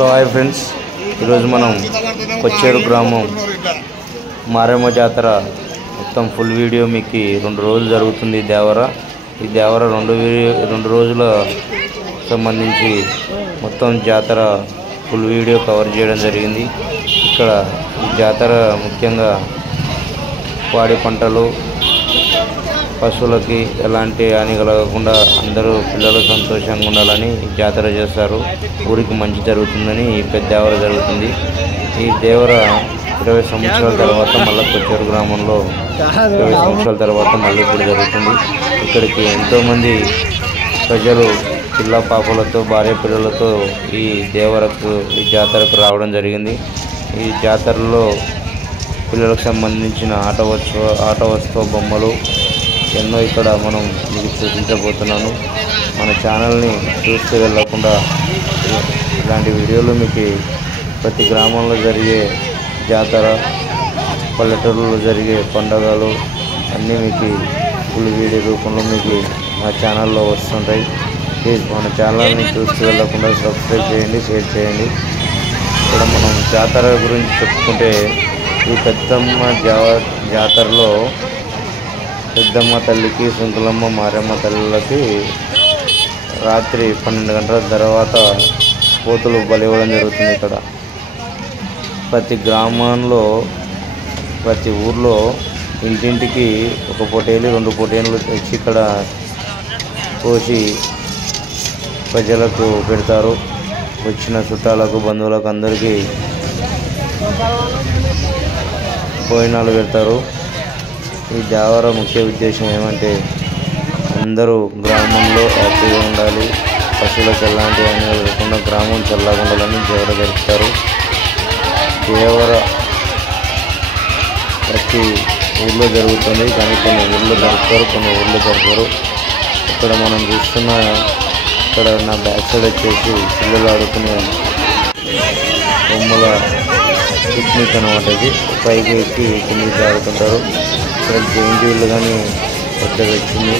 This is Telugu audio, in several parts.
సో హాయ్ ఫ్రెండ్స్, ఈరోజు మనం కొచ్చేరు గ్రామం మారేమ్మ జాతర మొత్తం ఫుల్ వీడియో మీకు 2 రోజులు జరుగుతుంది. ఈ దేవర 2 రోజుల సంబంధించి మొత్తం జాతర ఫుల్ వీడియో కవర్ చేయడం జరిగింది. ఇక్కడ ఈ జాతర ముఖ్యంగా పాడి పంటలు, పశువులకి ఎలాంటి హాని కలగకుండా అందరూ పిల్లలు సంతోషంగా ఉండాలని జాతర చేస్తారు. ఊరికి మంచి జరుగుతుందని పెద్ద దేవర జరుగుతుంది. ఈ దేవర 20 సంవత్సరాల తర్వాత మళ్ళీ కొచ్చేరు గ్రామంలో 20 సంవత్సరాల తర్వాత మళ్ళీ ఇప్పుడు జరుగుతుంది. ఇక్కడికి ఎంతోమంది ప్రజలు పిల్ల పాపలతో భార్య పిల్లలతో ఈ ఈ జాతరకు రావడం జరిగింది. ఈ జాతరలో పిల్లలకు సంబంధించిన ఆట వస్తువు బొమ్మలు ఎన్నో ఇక్కడ మనం మీకు చూపించబోతున్నాను. మన ఛానల్ని చూస్తూ వెళ్ళకుండా ఇలాంటి వీడియోలు మీకు ప్రతి గ్రామంలో జరిగే జాతర, పల్లెటూరులో జరిగే పండుగలు అన్నీ మీకు ఫుల్ వీడియో రూపంలో మీకు మా ఛానల్లో వస్తుంటాయి. ప్లీజ్ మన ఛానల్ని చూస్తూ వెళ్ళకుండా సబ్స్క్రైబ్ చేయండి, షేర్ చేయండి. ఇక్కడ మనం జాతర గురించి చెప్పుకుంటే ఈ పెద్దమ్మ జాతరలో పెద్దమ్మ తల్లికి, సుంకులమ్మ మారేమ్మ తల్లికి రాత్రి 12 గంటల తర్వాత పోతులు బలి ఇవ్వడం జరుగుతుంది. ఇక్కడ ప్రతి గ్రామంలో ప్రతి ఊర్లో ఇంటింటికి 1 పొటేలు 2 పొటేలు తెచ్చి ఇక్కడ కోసి ప్రజలకు పెడతారు. వచ్చిన చుట్టాలకు, బంధువులకు అందరికీ భోజనాలు పెడతారు. ఈ దేవర ముఖ్య ఉద్దేశం ఏమంటే అందరూ గ్రామంలో హ్యాపీగా ఉండాలి, పశువులకు ఎలాంటి హాని కలగకుండా గ్రామం చల్లగా ఉండాలని దేవర జరుపుతారు. దేవర ప్రతి ఊళ్ళో జరుగుతుంది, కానీ కొన్ని ఊళ్ళో జరుపుతారు, కొన్ని ఊళ్ళో జరుపుతారు. ఇక్కడ మనం చూస్తున్న ఇక్కడ నా బ్యాక్ సైడ్ వచ్చేసి పిల్లలు ఆడుకునే బొమ్మల పిక్నిక్ అనమాట. ఇది పైకి ఎక్కి కిందికి ఆడుతుంటారు. ఇక్కడ జైంట్ వీళ్ళు కానీ పెద్దగా వచ్చింది.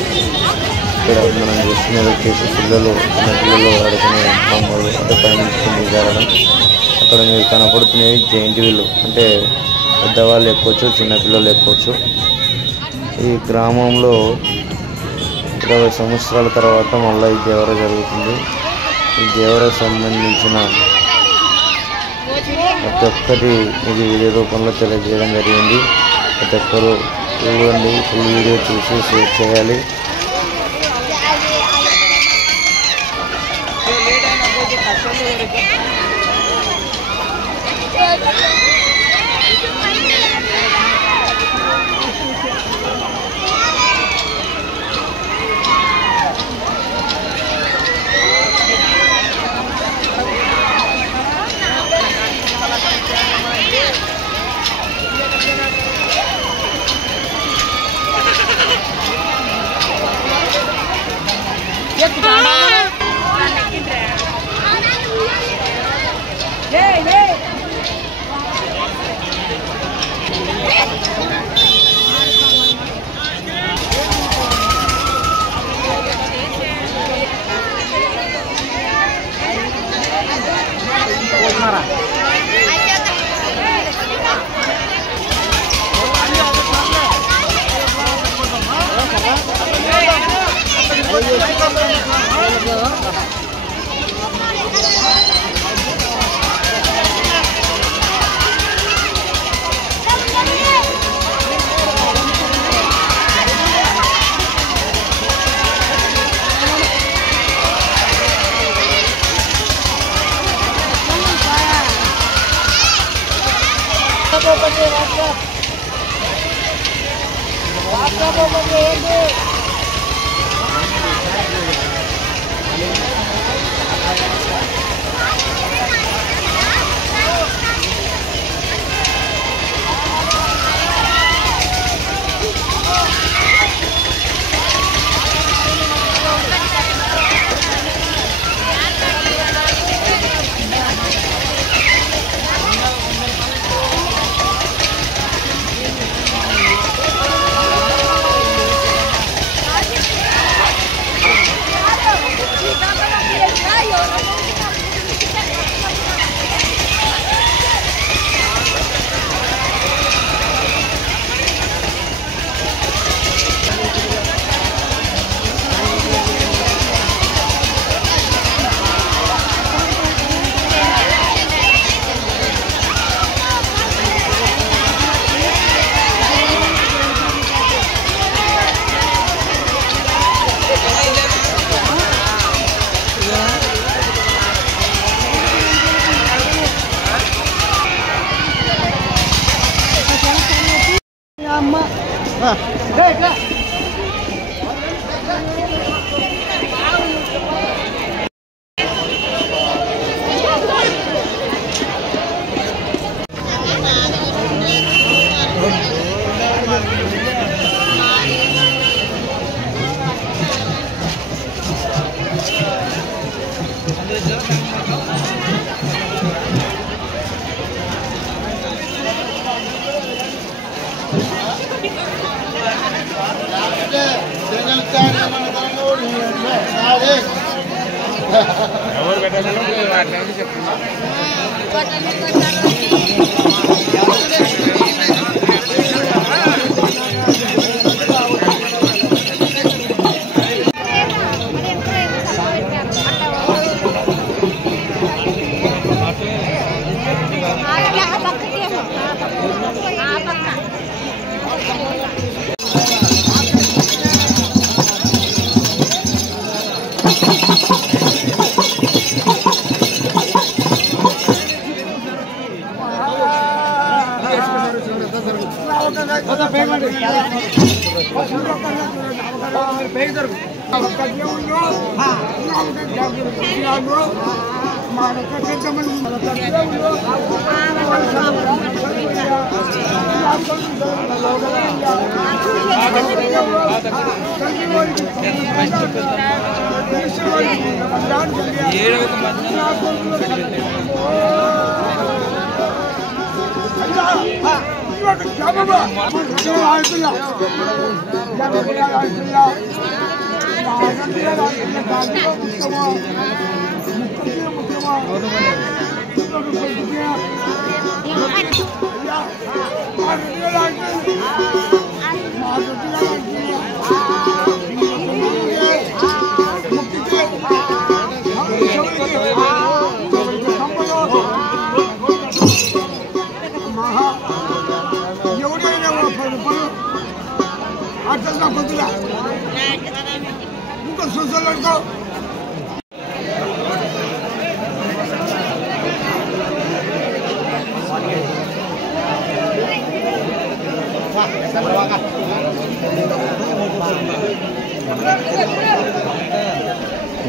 ఇక్కడ మనం చూస్తున్నది వచ్చేసి చిన్న పిల్లలు ఆడుకునే బొమ్మలు, అంటే పైన కిందికి జారడం. అక్కడ మీరు కనపడుతున్నవి జైంట్ వీళ్ళు, అంటే పెద్దవాళ్ళు ఎక్కొచ్చు, చిన్నపిల్లలు ఎక్కొచ్చు. ఈ గ్రామంలో 20 సంవత్సరాల తర్వాత మళ్ళీ ఈ దేవర జరుగుతుంది. ఈ దేవరకు సంబంధించిన ప్రతి ఒక్కటి ఇది వీడియో రూపంలో తెలియజేయడం జరిగింది. ప్రతి ఒక్కరు చూడండి, ఫుల్ వీడియో చూసి షేర్ చేయాలి.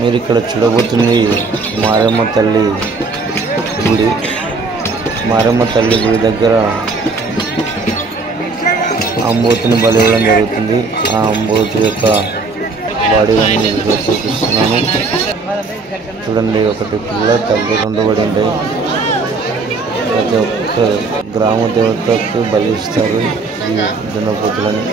మీరు ఇక్కడ చూడబోతుంది మారమ్మ తల్లి గుడి. మారమ్మ తల్లి గుడి దగ్గర అంబోతుని బలి ఇవ్వడం జరుగుతుంది. ఆ అంబోతు యొక్క బాడీలను మీకు చూపిస్తున్నాను. చూడండి, ఒకటి పిల్ల తల్లి రెండు బడి ఉంటాయి. ప్రతి ఒక్క గ్రామ దేవతకు బలి ఇస్తారు ఈ దున్నపోతులని.